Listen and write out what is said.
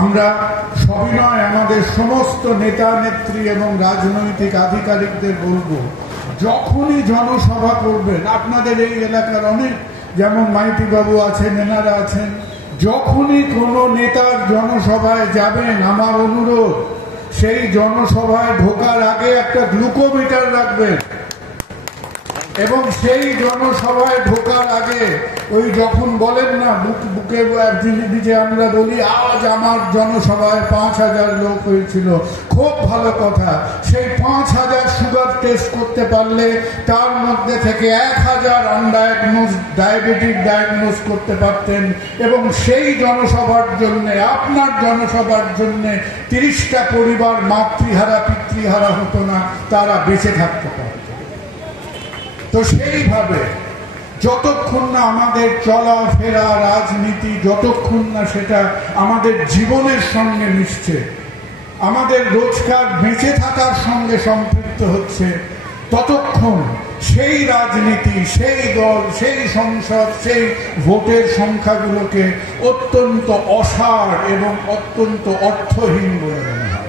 আমরা সবিনয় আমাদের সমস্ত নেতা নেত্রী এবং রাজনৈতিক আধিকারিকদের বলবো, যখনই জনসভা করবেন, আপনাদের এই এলাকার অনেক যেমন মাইতি বাবু আছেন, এনারা আছেন, যখনই কোনো নেতার জনসভায় যাবেন, আমার অনুরোধ সেই জনসভায় ঢোকার আগে একটা গ্লুকোমিটার রাখবেন এবং সেই জনসভায় ঢোকার আগে ওই যখন বলেন না বুকে যে আমরা বলি আজ আমার জনসভায় 5,000 লোক হয়েছিল, খুব ভালো কথা, সেই 5,000 সুগার টেস্ট করতে পারলে তার মধ্যে থেকে 1,000 আনডায়াগনোজ ডায়াবেটিক ডায়াগনোজ করতে পারতেন এবং সেই জনসভার জন্য, আপনার জনসভার জন্য 30টা পরিবার মাতৃহারা পিতৃহারা হতো না, তারা বেঁচে থাকতে পারত। তো সেইভাবে যতক্ষণ না আমাদের চলাফেরা রাজনীতি, যতক্ষণ না সেটা আমাদের জীবনের সঙ্গে মিশছে, আমাদের রোজকার বেঁচে থাকার সঙ্গে সম্পৃক্ত হচ্ছে, ততক্ষণ সেই রাজনীতি, সেই দল, সেই সংসদ, সেই ভোটের সংখ্যাগুলোকে অত্যন্ত অসার এবং অত্যন্ত অর্থহীন বলে মনে হয়।